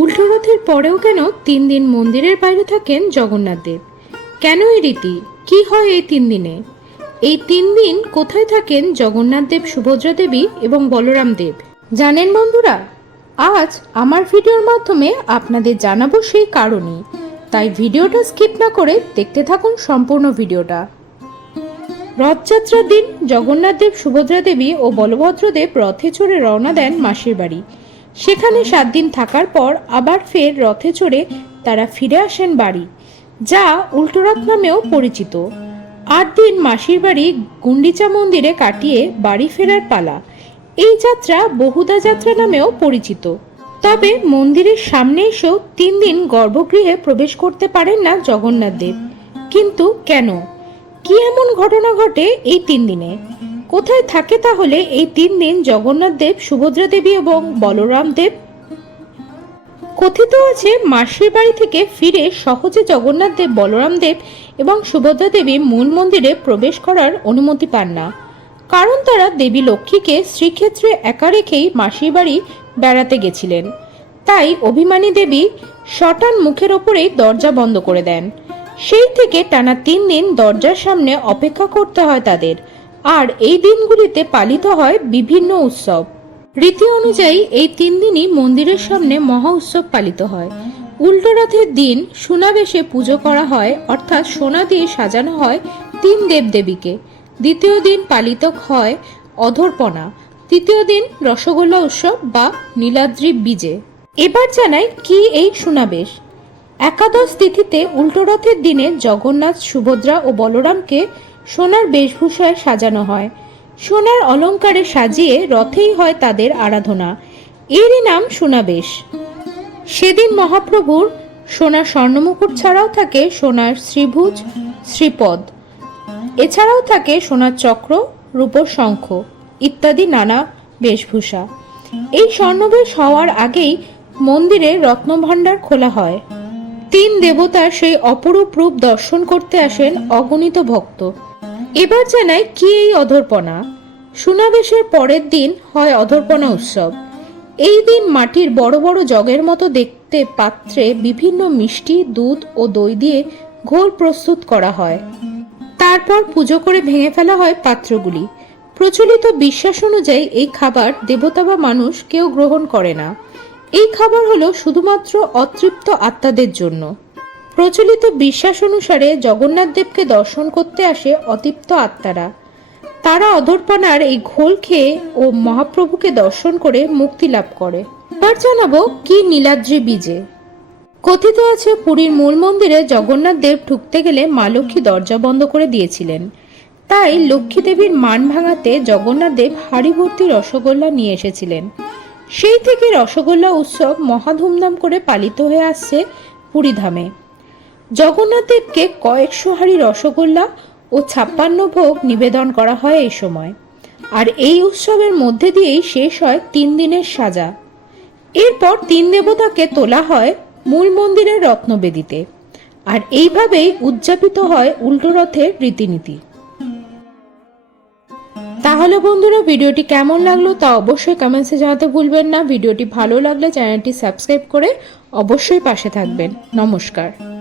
উল্টো রথের পরেও কেন তিন দিন মন্দিরের বাইরে থাকেন জগন্নাথ দেব? কেন এই রীতি? কি হয় এই তিন দিনে? এই তিন দিন কোথায় থাকেন জগন্নাথ দেব, সুভদ্রা দেবী এবং বলরাম দেব? জানেন বন্ধুরা, আজ আমার ভিডিওর মাধ্যমে আপনাদের জানাব সেই কারণই। তাই ভিডিওটা স্কিপ না করে দেখতে থাকুন সম্পূর্ণ ভিডিওটা। রথযাত্রার দিন জগন্নাথ দেব, সুভদ্রা দেবী ও বলভদ্রদেব রথে চড়ে রওনা দেন মাসির বাড়ি। সেখানে সাত দিন থাকার পর আবার ফের রথে চড়ে তারা ফিরে আসেন বাড়ি, যা উল্টোরথ নামেও পরিচিত। আট দিন মাসির বাড়ি গুন্ডিচা মন্দিরে কাটিয়ে বাড়ি ফেরার পালা, এই যাত্রা বহুদা যাত্রা নামেও পরিচিত। তবে মন্দিরের সামনে এসেও তিন দিন গর্ভগৃহে প্রবেশ করতে পারেন না জগন্নাথ দেব। কিন্তু কেন? কি এমন ঘটনা ঘটে এই তিন দিনে? কোথায় থাকে তাহলে এই তিন দিন জগন্নাথ দেব, সুভদ্রা দেবী এবং বলরাম দেব? কথিত আছে, মাসির বাড়ি থেকে ফিরে সহজে জগন্নাথ দেব, বলরাম দেব এবং সুভদ্রা দেবী মূল মন্দিরে প্রবেশ করার অনুমতি পান না। কারণ তারা দেবী লক্ষ্মীকে শ্রীক্ষেত্রে একা রেখেই মাসির বাড়ি বেড়াতে গেছিলেন। তাই অভিমানী দেবী শটান মুখের ওপরেই দরজা বন্ধ করে দেন। সেই থেকে টানা তিন দিন দরজার সামনে অপেক্ষা করতে হয় তাদের। আর এই দিনগুলিতে পালিত হয় বিভিন্ন উৎসব। রীতি অনুযায়ী এই তিন দিনই মন্দিরের সামনে মহা উৎসব পালিত হয়। উল্টো রথের দিন সোনাবেশে পুজো করা হয়, অর্থাৎ সোনা দিয়ে সাজানো হয় তিন দেবদেবীকে। দ্বিতীয় দিন পালিত হয় অধর্পণা। তৃতীয় দিন রসগোল্লা উৎসব বা নীলাদ্রি বীজে। এবার জানাই কি এই সোনাবেশ? একাদশ তিথিতে উল্টো রথের দিনে জগন্নাথ, সুভদ্রা ও বলরামকে সোনার বেশভূষায় সাজানো হয়। সোনার অলঙ্কারে সাজিয়ে রথেই হয় তাদের আরাধনা। এরই নাম সোনাবেশ। সেদিন মহাপ্রভুর সোনার স্বর্ণমুকুট ছাড়াও থাকে সোনার শ্রীভুজ, শ্রীপদ। এছাড়াও থাকে সোনার চক্র, রূপর শঙ্খ ইত্যাদি নানা বেশভূষা। এই স্বর্ণবেশ হওয়ার আগেই মন্দিরে রত্নভাণ্ডার খোলা হয়। তিন দেবতার সেই অপরূপ রূপ দর্শন করতে আসেন অগণিত ভক্ত। এবার জানাই কি এই অধর্পণা? সুনাবেশের পরের দিন হয় অধর্পণা উৎসব। এই দিন মাটির বড় বড় জগের মতো দেখতে পাত্রে বিভিন্ন মিষ্টি, দুধ ও দই দিয়ে ঘোল প্রস্তুত করা হয়। তারপর পুজো করে ভেঙে ফেলা হয় পাত্রগুলি। প্রচলিত বিশ্বাস অনুযায়ী এই খাবার দেবতা বা মানুষ কেউ গ্রহণ করে না। এই খাবার হলো শুধুমাত্র অতৃপ্ত আত্মাদের জন্য। প্রচলিত বিশ্বাস অনুসারে জগন্নাথ দেবকে দর্শন করতে আসে অতৃপ্ত আত্মারা। তারা অধর্পণার এই ঘোল খেয়ে ও মহাপ্রভুকে দর্শন করে মুক্তি লাভ করে। এবার জানাব কি নীলাদ্রি বীজে। কথিত আছে পুরীর মূল মন্দিরে জগন্নাথ দেব ঢুকতে গেলে মা লক্ষ্মী দরজা বন্ধ করে দিয়েছিলেন। তাই লক্ষ্মী দেবীর মান ভাঙাতে জগন্নাথ দেব হাড়ি ভর্তি রসগোল্লা নিয়ে এসেছিলেন। সেই থেকে রসগোল্লা উৎসব মহা ধুমধাম করে পালিত হয়ে আসছে পুরীধামে। জগন্নাথ দেবকে কয়েকশো হাড়ি রসগোল্লা ও ছাপ্পান্ন ভোগ নিবেদন করা হয় এই সময়। আর এই উৎসবের মধ্যে দিয়েই শেষ হয় তিন দিনের সাজা। এরপর তিন দেবতাকে তোলা হয় মূল মন্দিরের রত্নবেদিতে। আর এইভাবেই উদযাপিত হয় উল্টো রথের রীতিনীতি। তাহলে বন্ধুরা, ভিডিওটি কেমন লাগল তা অবশ্যই কমেন্টসে জানাতে ভুলবেন না। ভিডিওটি ভালো লাগলে চ্যানেলটি সাবস্ক্রাইব করে অবশ্যই পাশে থাকবেন। নমস্কার।